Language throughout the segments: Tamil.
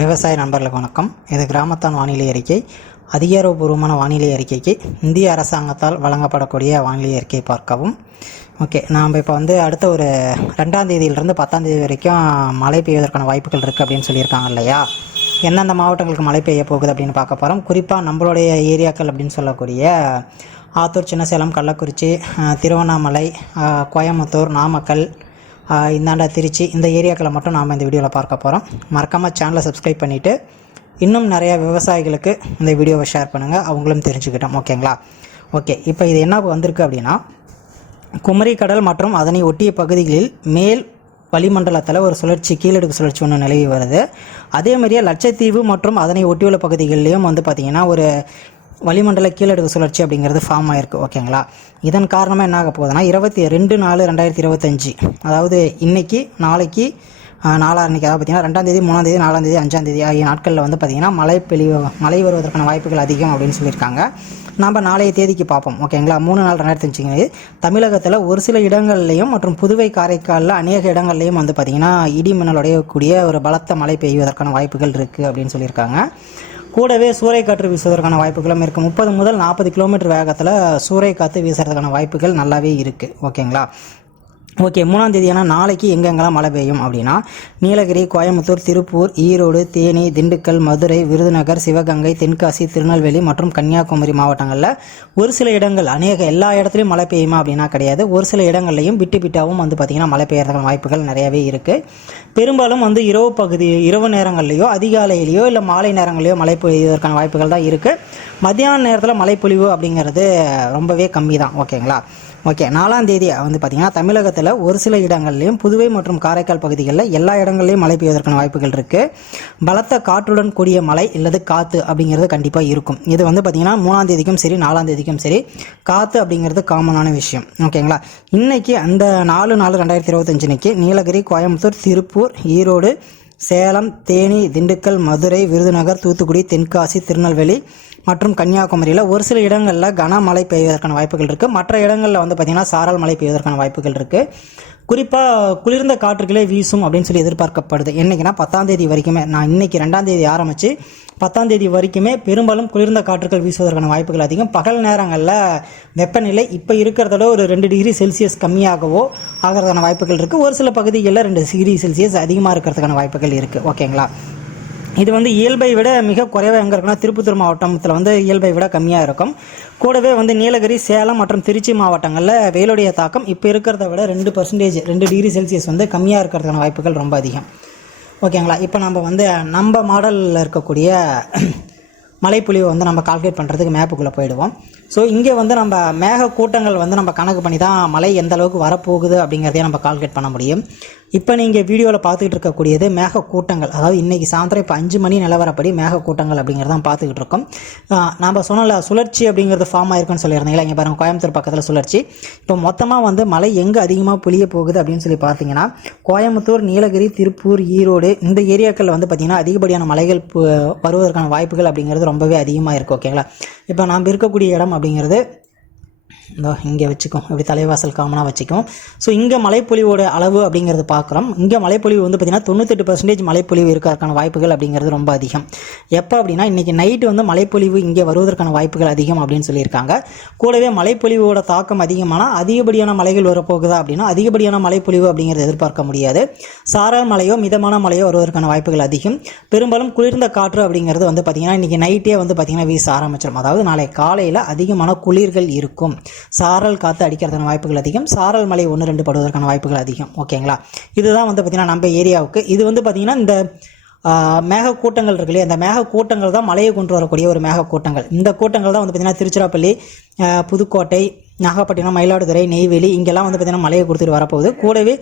விவசாய நண்பர்களுக்கு வணக்கம். இது கிராமத்தான் வானிலை அறிக்கை. அதிகாரப்பூர்வமான வானிலை அறிக்கைக்கு இந்திய அரசாங்கத்தால் வழங்கப்படக்கூடிய வானிலை அறிக்கை பார்க்கவும். ஓகே, நாம் இப்போ அடுத்த ஒரு 2ஆம் தேதியிலிருந்து 10ஆம் தேதி வரைக்கும் மழை பெய்வதற்கான வாய்ப்புகள் இருக்குது அப்படின்னு சொல்லியிருக்காங்க இல்லையா? எந்தெந்த மாவட்டங்களுக்கு மழை பெய்ய போகுது அப்படின்னு பார்க்க போகிறோம். குறிப்பாக நம்மளுடைய ஏரியாக்கள் அப்படின்னு சொல்லக்கூடிய ஆத்தூர், சின்னசேலம், கள்ளக்குறிச்சி, திருவண்ணாமலை, கோயம்புத்தூர், நாமக்கல், இந்தாண்ட திருச்சி, இந்த ஏரியாக்களை மட்டும் நாம் இந்த வீடியோவில் பார்க்க போகிறோம். மறக்காமல் சேனலை சப்ஸ்கிரைப் பண்ணிவிட்டு இன்னும் நிறையா விவசாயிகளுக்கு இந்த வீடியோவை ஷேர் பண்ணுங்கள், அவங்களும் தெரிஞ்சுக்கிட்டோம். ஓகேங்களா? ஓகே, இப்போ இது என்ன வந்திருக்கு அப்படின்னா, குமரி கடல் மற்றும் அதனை ஒட்டிய பகுதிகளில் மேல் வளிமண்டலத்தில் ஒரு சுழற்சி, கீழடுக்கு சுழற்சி ஒன்று நிலவி வருது. அதே மாதிரியே லட்சத்தீவு மற்றும் அதனை ஒட்டியுள்ள பகுதிகளிலையும் பார்த்திங்கன்னா ஒரு வளிமண்டல கீழடுக்கு சுழற்சி அப்படிங்கிறது ஃபார்ம் ஆகிருக்கு. ஓகேங்களா? இதன் காரணமாக என்ன ஆக போகுதுன்னா 22/4/2025, அதாவது இன்றைக்கி, நாளைக்கு, நாளான்னைக்கு, அதாவது பார்த்திங்கன்னா 2ஆம் தேதி, 3ஆம் தேதி, 4ஆம் தேதி, 5ஆம் தேதி ஆகிய நாட்களில் பார்த்திங்கன்னா மழை வருவதற்கான வாய்ப்புகள் அதிகம் அப்படின்னு சொல்லியிருக்காங்க. நம்ம நாளைய தேதிக்கு பார்ப்போம். ஓகேங்களா? 3/4/2025 தமிழகத்தில் ஒரு சில இடங்கள்லையும் மற்றும் புதுவை, காரைக்காலில் அநேக இடங்கள்லையும் பார்த்திங்கன்னா இடி மின்னலுடைய கூடிய ஒரு பலத்த மழை பெய்வதற்கான வாய்ப்புகள் இருக்குது அப்படின்னு சொல்லியிருக்காங்க. கூடவே சூறைக்காற்று வீசுவதற்கான வாய்ப்புகளும் இருக்குது. 30 முதல் 40 கிலோமீட்டர் வேகத்தில் சூறைக்காற்று வீசுறதுக்கான வாய்ப்புகள் நல்லாவே இருக்குது. ஓகேங்களா? ஓகே, 3ஆம் தேதியான நாளைக்கு எங்கெங்கெல்லாம் மழை பெய்யும் அப்படின்னா, நீலகிரி, கோயம்புத்தூர், திருப்பூர், ஈரோடு, தேனி, திண்டுக்கல், மதுரை, விருதுநகர், சிவகங்கை, தென்காசி, திருநெல்வேலி மற்றும் கன்னியாகுமரி மாவட்டங்களில் ஒரு சில இடங்கள், எல்லா இடத்துலையும் மழை பெய்யுமா அப்படின்னா கிடையாது. ஒரு சில இடங்கள்லையும் விட்டு விட்டாவும் பார்த்திங்கன்னா மழை பெய்யறதுக்கான வாய்ப்புகள் நிறையவே இருக்குது. பெரும்பாலும் இரவு நேரங்கள்லையோ, அதிகாலையிலையோ இல்லை மாலை நேரங்கள்லையோ மழை பெய்வதற்கான வாய்ப்புகள் தான் இருக்குது. மத்தியான நேரத்தில் மழைப்பொழிவு அப்படிங்கிறது ரொம்பவே கம்மி தான். ஓகேங்களா? ஓகே, 4ஆம் தேதி பார்த்திங்கன்னா தமிழகத்தில் ஒரு சில இடங்கள்லையும் புதுவை மற்றும் காரைக்கால் பகுதிகளில் எல்லா இடங்கள்லையும் மழை பெய்வதற்கான வாய்ப்புகள் இருக்குது. பலத்த காற்றுடன் கூடிய மழை இல்லது காற்று அப்படிங்கிறது கண்டிப்பாக இருக்கும். இது பார்த்திங்கன்னா 3ஆம் தேதிக்கும் சரி, 4ஆம் தேதிக்கும் சரி காற்று அப்படிங்கிறது காமனான விஷயம். ஓகேங்களா? இன்றைக்கி அந்த 4/4/2025 நீலகிரி, கோயம்புத்தூர், திருப்பூர், ஈரோடு, சேலம், தேனி, திண்டுக்கல், மதுரை, விருதுநகர், தூத்துக்குடி, தென்காசி, திருநெல்வேலி மற்றும் கன்னியாகுமரியில் ஒரு சில இடங்களில் கனமழை பெய்வதற்கான வாய்ப்புகள் இருக்குது. மற்ற இடங்களில் பார்த்திங்கன்னா சாரல் மழை பெய்வதற்கான வாய்ப்புகள் இருக்குது. குறிப்பாக குளிர்ந்த காற்றுகளே வீசும் அப்படின்னு சொல்லி எதிர்பார்க்கப்படுது. என்றைக்குன்னா 10ஆம் தேதி வரைக்குமே, நான் இன்றைக்கி 2ஆம் தேதி ஆரம்பித்து 10ஆம் தேதி வரைக்குமே பெரும்பாலும் குளிர்ந்த காற்றுகள் வீசுவதற்கான வாய்ப்புகள் அதிகம். பகல் நேரங்களில் வெப்பநிலை இப்போ இருக்கிறதோட ஒரு 2 டிகிரி செல்சியஸ் கம்மியாகவோ ஆகிறதுக்கான வாய்ப்புகள் இருக்குது. ஒரு சில பகுதிகளில் 2 டிகிரி செல்சியஸ் அதிகமாக இருக்கிறதுக்கான வாய்ப்புகள் இருக்குது. ஓகேங்களா? இது இயல்பை விட மிக குறைவாக எங்கே இருக்குன்னா திருப்பத்தூர் மாவட்டத்தில் இயல்பை விட கம்மியாக இருக்கும். கூடவே நீலகிரி, சேலம் மற்றும் திருச்சி மாவட்டங்களில் வெயிலுடைய தாக்கம் இப்போ இருக்கிறத விட 2% 2 டிகிரி செல்சியஸ் கம்மியாக இருக்கிறதுக்கான வாய்ப்புகள் ரொம்ப அதிகம். ஓகேங்களா? இப்போ நம்ம மாடலில் இருக்கக்கூடிய மழைப்பொழிவை நம்ம கால்குலேட் பண்ணுறதுக்கு மேப்புக்குள்ளே போயிடுவோம். ஸோ இங்கே நம்ம மேக கூட்டங்கள் நம்ம கணக்கு பண்ணி தான் மழை எந்த அளவுக்கு வரப்போகுது அப்படிங்கிறதையும் நம்ம கால்குலேட் பண்ண முடியும். இப்போ நீங்கள் வீடியோவில் பார்த்துக்கிட்டு இருக்கக்கூடியது மேக கூட்டங்கள், அதாவது இன்றைக்கி சாயந்தரம் இப்போ 5 மணி நிலவரப்படி மேக கூட்டங்கள் அப்படிங்கிறதான் பார்த்துக்கிட்டு இருக்கோம். நம்ம சொன்னல சுழற்சி அப்படிங்கிறது ஃபார்ம் ஆயிருக்குன்னு சொல்லியிருந்தீங்களா? இங்கே பாருங்கள், கோயம்புத்தூர் பக்கத்தில் சுழற்சி. இப்போ மொத்தமாக மழை எங்கே அதிகமாக பொழிய போகுது அப்படின்னு சொல்லி பார்த்தீங்கன்னா, கோயம்புத்தூர், நீலகிரி, திருப்பூர், ஈரோடு இந்த ஏரியாக்களில் பார்த்திங்கன்னா அதிகப்படியான மழைகள் வருவதற்கான வாய்ப்புகள் அப்படிங்கிறது ரொம்பவே அதிகமாக இருக்குது. ஓகேங்களா? இப்போ நாம் இருக்கக்கூடிய இடம் அப்படிங்கிறது இங்கே வச்சுக்கோம், இப்படி தலைவாசல் காமனாக வச்சுக்கோம். ஸோ இங்கே மழைப்பொழிவோட அளவு அப்படிங்கிறது பார்க்குறோம். இங்கே மழைப்பொழிவு பார்த்திங்கன்னா 98% மழைப்பொழிவு இருக்கிறதுக்கான வாய்ப்புகள் அப்படிங்கிறது ரொம்ப அதிகம். எப்போ அப்படின்னா இன்றைக்கி நைட்டு மழைப்பொழிவு இங்கே வருவதற்கான வாய்ப்புகள் அதிகம் அப்படின்னு சொல்லியிருக்காங்க. கூடவே மழைப்பொழிவோட தாக்கம் அதிகமானால் அதிகப்படியான மழைகள் வரப்போகுதா அப்படின்னா அதிகப்படியான மழைப்பொழிவு அப்படிங்கிறது எதிர்பார்க்க முடியாது. சாரல் மழையோ மிதமான மழையோ வருவதற்கான வாய்ப்புகள் அதிகம். பெரும்பாலும் குளிர்ந்த காற்று அப்படிங்கிறது பார்த்திங்கன்னா இன்றைக்கி நைட்டே பார்த்திங்கன்னா வீச ஆரம்பிச்சிடும். அதாவது நாளை காலையில் அதிகமான குளிர்கள் இருக்கும். சாரல் காற்று அடிக்கிறதுக்கான வாய்ப்புகள் அதிகம். சாரல் மழை 1-2 படுவதற்கான வாய்ப்புகள் அதிகம். ஓகேங்களா? இதுதான் பார்த்திங்கன்னா நம்ம ஏரியாவுக்கு. இது பார்த்திங்கன்னா இந்த மேக கூட்டங்கள் இருக்கு இல்லையா, இந்த மேக கூட்டங்கள் தான் மழையை கொண்டு வரக்கூடிய ஒரு மேக கூட்டங்கள். இந்த கூட்டங்கள் தான் பார்த்திங்கன்னா திருச்சிராப்பள்ளி, புதுக்கோட்டை, நாகப்பட்டினம், மயிலாடுதுறை, நெய்வேலி இங்கெல்லாம் பார்த்திங்கன்னா மழையை கொடுத்துட்டு வரப்போகுது. கூடவே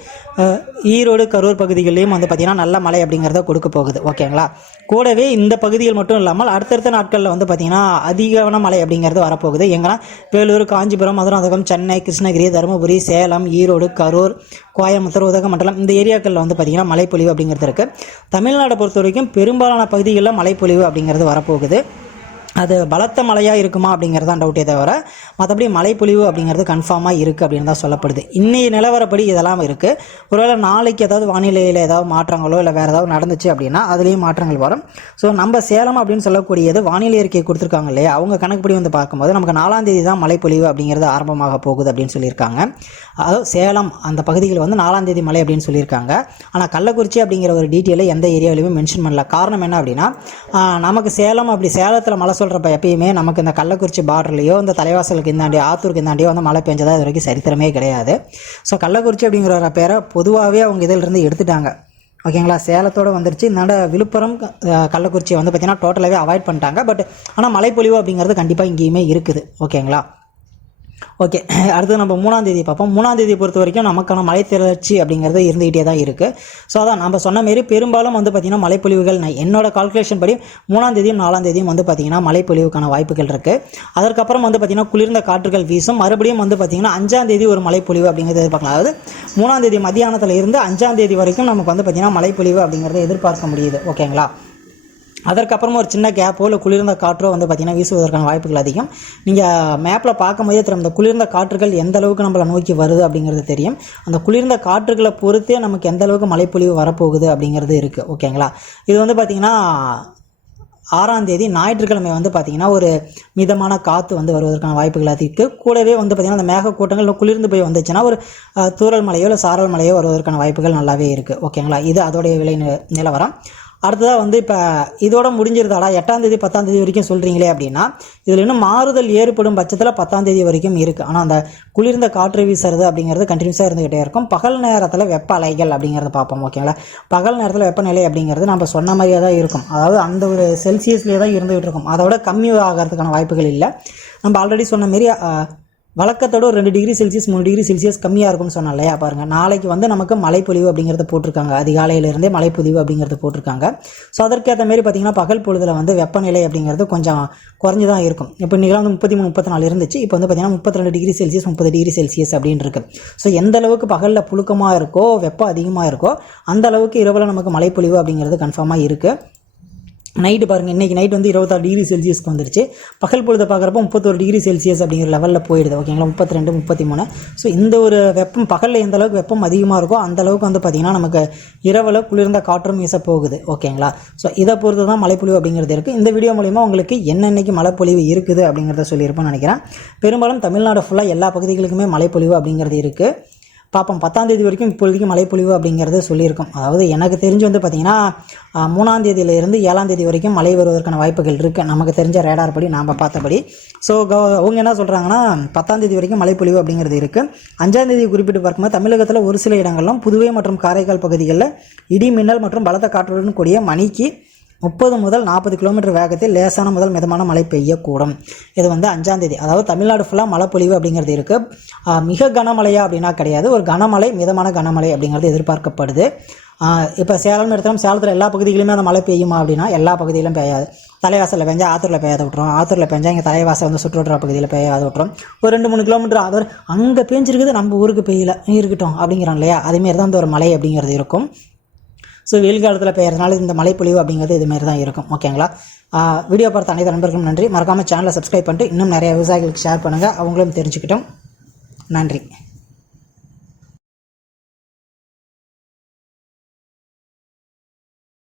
ஈரோடு, கரூர் பகுதிகளிலையும் பார்த்திங்கன்னா நல்ல மழை அப்படிங்கிறத கொடுக்க போகுது. ஓகேங்களா? கூடவே இந்த பகுதிகள் மட்டும் இல்லாமல் அடுத்தடுத்த நாட்களில் பார்த்திங்கன்னா அதிகமான மழை அப்படிங்கிறது வரப்போகுது. எங்கன்னா வேலூர், காஞ்சிபுரம், மதுராந்தகம், சென்னை, கிருஷ்ணகிரி, தருமபுரி, சேலம், ஈரோடு, கரூர், கோயம்புத்தூர், உதகமண்டலம் இந்த ஏரியாக்களில் பார்த்திங்கன்னா மழைப்பொழிவு அப்படிங்கிறது இருக்குது. தமிழ்நாடை பொறுத்த வரைக்கும் பெரும்பாலான பகுதிகளில் மழைப்பொழிவு அப்படிங்கிறது வரப்போகுது. அது பலத்த மழையாக இருக்குமா அப்படிங்கிறது தான் டவுட்டே தவிர மற்றபடி மழைப்பொழிவு அப்படிங்கிறது கன்ஃபார்மாக இருக்குது அப்படின்னு தான் சொல்லப்படுது. இன்றைய நிலவரப்படி இதெல்லாம் இருக்குது. ஒருவேளை நாளைக்கு ஏதாவது வானிலையில் ஏதாவது மாற்றங்களோ இல்லை வேறு ஏதாவது நடந்துச்சு அப்படின்னா அதுலேயும் மாற்றங்கள் வரும். ஸோ நம்ம சேலம் அப்படின்னு சொல்லக்கூடியது வானிலை அறிக்கை கொடுத்துருக்காங்க இல்லையா, அவங்க கணக்குப்படி வந்து பார்க்கும்போது நமக்கு 4ஆம் தேதி தான் மழைப்பொழிவு அப்படிங்கிறது ஆரம்பமாக போகுது அப்படின்னு சொல்லியிருக்காங்க. அதாவது சேலம் அந்த பகுதியில் வந்து 4ஆம் தேதி மழை அப்படின்னு சொல்லியிருக்காங்க. ஆனால் கள்ளக்குறிச்சி அப்படிங்கிற ஒரு டீட்டெயிலை எந்த ஏரியாவிலையுமே மென்ஷன் பண்ணல. காரணம் என்ன அப்படின்னா, நமக்கு சேலம் அப்படி சேலத்தில் மழை சொல்கிறப்ப எப்பயுமே நமக்கு இந்த கள்ளக்குறிச்சி பார்டர்லையோ இந்த தலைவாசலுக்கு இந்தாண்டியோ ஆத்தூருக்கு இந்தாண்டியோ வந்து மழை பெஞ்சதா இது வரைக்கும் சரித்திரமே கிடையாது. ஸோ கள்ளக்குறிச்சி அப்படிங்கிற ஒரு பேரை பொதுவாகவே அவங்க இதிலிருந்து எடுத்துட்டாங்க. ஓகேங்களா, சேலத்தோடு வந்துருச்சு. இந்தாண்ட விழுப்புரம் கள்ளக்குறிச்சியை வந்து பார்த்திங்கன்னா டோட்டலாகவே அவாய்ட் பண்ணிட்டாங்க. பட் ஆனால் மழைப்பொழிவு அப்படிங்கிறது கண்டிப்பாக இங்கேயுமே இருக்குது. ஓகேங்களா, ஓகே. அடுத்து நம்ம 3ஆம் தேதி பார்ப்போம். 3ஆம் தேதியை பொறுத்த வரைக்கும் நமக்கான மழை திரட்சி அப்படிங்கிறது இருந்துகிட்டே தான் இருக்குது. ஸோ அதான் நம்ம சொன்ன மாரி பெரும்பாலும் வந்து பார்த்திங்கன்னா மழைப்பொழிவுகள் என்னோட கால்குலேஷன் படி 3ஆம் தேதியும் 4ஆம் தேதியும் வந்து பார்த்திங்கன்னா மழைப்பொழிவுக்கான வாய்ப்புகள் இருக்குது. அதற்கப்புறம் வந்து பார்த்திங்கன்னா குளிர்ந்த காற்றுகள் வீசும். மறுபடியும் வந்து பார்த்திங்கன்னா 5ஆம் தேதி ஒரு மழைப்பொழிவு அப்படிங்கிறது எதிர்பார்க்கலாம். அதாவது 3ஆம் தேதி மத்தியானத்தில் இருந்து 5ஆம் தேதி வரைக்கும் நமக்கு வந்து பார்த்திங்கன்னா மழைப்பொழிவு அப்படிங்கிறத எதிர்பார்க்க முடியுது. ஓகேங்களா, அதற்கப்புறமா ஒரு சின்ன கேப்போ இல்லை குளிர்ந்த காற்றோ வந்து பார்த்திங்கன்னா வீசுவதற்கான வாய்ப்புகள் அதிகம். நீங்கள் மேப்பில் பார்க்கும்போதே தெரியும் இந்த குளிர்ந்த காற்றுகள் எந்த அளவுக்கு நம்மளை நோக்கி வருது அப்படிங்கிறது தெரியும். அந்த குளிர்ந்த காற்றுகளை பொறுத்தே நமக்கு எந்த அளவுக்கு மழைப்பொழிவு வரப்போகுது அப்படிங்கிறது இருக்குது. ஓகேங்களா, இது வந்து பார்த்திங்கன்னா 6ஆம் தேதி ஞாயிற்றுக்கிழமை வந்து பார்த்திங்கன்னா ஒரு மிதமான காற்று வந்து வருவதற்கான வாய்ப்புகள் அதிகம். கூடவே வந்து பார்த்திங்கன்னா அந்த மேகக்கூட்டங்கள் குளிர்ந்து போய் வந்துச்சுன்னா ஒரு தூறல் மழையோ இல்லை சாரல் மழையோ வருவதற்கான வாய்ப்புகள் நல்லாவே இருக்குது. ஓகேங்களா, இது அதோடைய விலை நிலவரம். அடுத்ததாக வந்து இப்போ இதோட முடிஞ்சிருதாடா 8ஆம் தேதி 10ஆம் தேதி வரைக்கும் சொல்கிறீங்களே அப்படின்னா, இதில் இன்னும் மாறுதல் ஏற்படும் பட்சத்தில் 10ஆம் தேதி வரைக்கும் இருக்குது. ஆனால் அந்த குளிர்ந்த காற்று வீசுறது அப்படிங்கிறது கண்டினியூஸாக இருந்துகிட்டே இருக்கும். பகல் நேரத்தில் வெப்ப அலைகள் அப்படிங்கிறத பார்ப்போம். ஓகேங்களா, பகல் நேரத்தில் வெப்பநிலை அப்படிங்கிறது நம்ம சொன்ன மாதிரியே தான் இருக்கும். அதாவது அந்த ஒரு செல்சியஸ்லேயே தான் இருந்துகிட்டு இருக்கும். அதோட கம்மி ஆகிறதுக்கான வாய்ப்புகள் இல்லை. நம்ம ஆல்ரெடி சொன்ன மாரி வழக்கத்தோட ஒரு 2 டிகிரி செல்சியஸ் 3 டிகிரி செல்சியஸ் கம்மியாக இருக்கும்னு சொன்னோம் இல்லையா. பாருங்கள், நாளைக்கு வந்து நமக்கு மழைப்பொழிவு அப்படிங்கிறத போட்டிருக்காங்க. அதிகாலையிலேருந்தே மழைப்பொழிவு அப்படிங்கிறது போட்டிருக்காங்க. ஸோ அதற்கேற்ற மாரி பார்த்திங்கன்னா பகல் பொழுதில் வந்து வெப்பநிலை அப்படிங்கிறது கொஞ்சம் குறைஞ்சி தான் இருக்கும். இப்போ இன்றைக்கெலாம் வந்து 33 34 இருந்துச்சு. இப்போ வந்து பார்த்திங்கன்னா 32 டிகிரி செல்சியஸ் 30 டிகிரி செல்சியஸ் அப்படின்னு இருக்குது. ஸோ எந்த அளவுக்கு பகலில் புழுக்கமாக இருக்கோ வெப்பம் அதிகமாக இருக்கோ அந்த அளவுக்கு இரவில் நமக்கு மழைப்பொழிவு அப்படிங்கிறது கன்ஃபார்மாக இருக்குது. நைட்டு பாருங்கள், இன்றைக்கி நைட் வந்து 26 டிகிரி செல்சியஸ்க்கு வந்துருச்சு. பகல் பொழுதை பார்க்குறப்போ 31 டிகிரி செல்சியஸ் அப்படிங்கிற லெவலில் போயிடுது. ஓகேங்களா, 32 33. ஸோ இந்த ஒரு வெப்பம் பகலில் எந்த அளவுக்கு வெப்பம் அதிகமாக இருக்கோ அந்த அளவுக்கு வந்து பார்த்திங்கன்னா நமக்கு இரவில் குளிர்ந்த காற்றும் வீச போகுது. ஓகேங்களா, ஸோ இதை பொறுத்து தான் மழைப்பொழிவு அப்படிங்கிறது இருக்குது. இந்த வீடியோ மூலிமா உங்களுக்கு என்னென்னைக்கு மழைப்பொழிவு இருக்குது அப்படிங்கிறத சொல்லியிருப்பேன்னு நினைக்கிறேன். பெரும்பாலும் தமிழ்நாடு ஃபுல்லாக எல்லா பகுதிகளுக்குமே மழைப்பொழிவு அப்படிங்கிறது இருக்குது. பார்ப்போம். 10ஆம் தேதி வரைக்கும் இப்பொழுதைக்கு மழைப்பொழிவு அப்படிங்கிறது சொல்லியிருக்கோம். அதாவது எனக்கு தெரிஞ்சு வந்து பார்த்திங்கன்னா 3ஆம் தேதியிலிருந்து 7ஆம் தேதி வரைக்கும் மழை வருவதற்கான வாய்ப்புகள் இருக்குது. நமக்கு தெரிஞ்ச ரேடார் படி நாம் பார்த்தபடி. ஸோ அவங்க என்ன சொல்கிறாங்கன்னா 10ஆம் தேதி வரைக்கும் மழைப்பொழிவு அப்படிங்கிறது இருக்குது. 5ஆம் தேதி குறிப்பிட்டு பார்க்கும்போது தமிழகத்தில் ஒரு சில இடங்களிலும் புதுவை மற்றும் காரைக்கால் பகுதிகளில் இடி மின்னல் மற்றும் பலத்த காற்றுடன் கூடிய மணிக்கு 30 முதல் 40 கிலோமீட்டர் வேகத்தில் லேசான முதல் மிதமான மழை பெய்யக்கூடும். இது வந்து 5ஆம் தேதி. அதாவது தமிழ்நாடு ஃபுல்லாக மழைப்பொழிவு அப்படிங்கிறது இருக்குது. மிக கனமழையா அப்படின்னா கிடையாது, ஒரு கனமழை மிதமான கனமழை அப்படிங்கிறது எதிர்பார்க்கப்படுது. இப்போ சேலம் எடுத்தாலும் சேலத்தில் எல்லா பகுதிகளுமே அந்த மழை பெய்யுமா அப்படின்னா எல்லா பகுதியிலும் பெய்யாது. தலைவாசலில் பெஞ்சா ஆத்தூரில் பெய்யாத விட்டுரும், ஆத்தூரில் பெஞ்சா இங்கே தலைவாசல் வந்து சுற்றுவட்டார பகுதியில் பெய்யாத விட்டுரும். ஒரு 2-3 கிலோமீட்டர் அதோட அங்கே பெஞ்சிருக்குது, நம்ம ஊருக்கு பெய்யல இருக்கட்டும் அப்படிங்கிறோம் இல்லையா. அதேமாரி தான் இந்த ஒரு மழை அப்படிங்கிறது இருக்கும். ஸோ வெயில் காலத்தில் பெய்யறதுனால இந்த மழைப்பொழிவு அப்படிங்கிறது இதுமாரி தான் இருக்கும். ஓகேங்களா, வீடியோ பார்த்த அனைத்து நண்பர்களுக்கும் நன்றி. மறக்காமல் சேனலை சப்ஸ்கிரைப் பண்ணிட்டு இன்னும் நிறைய விவசாயிகளுக்கு ஷேர் பண்ணுங்கள், அவங்களும் தெரிஞ்சுக்கிட்டோம். நன்றி.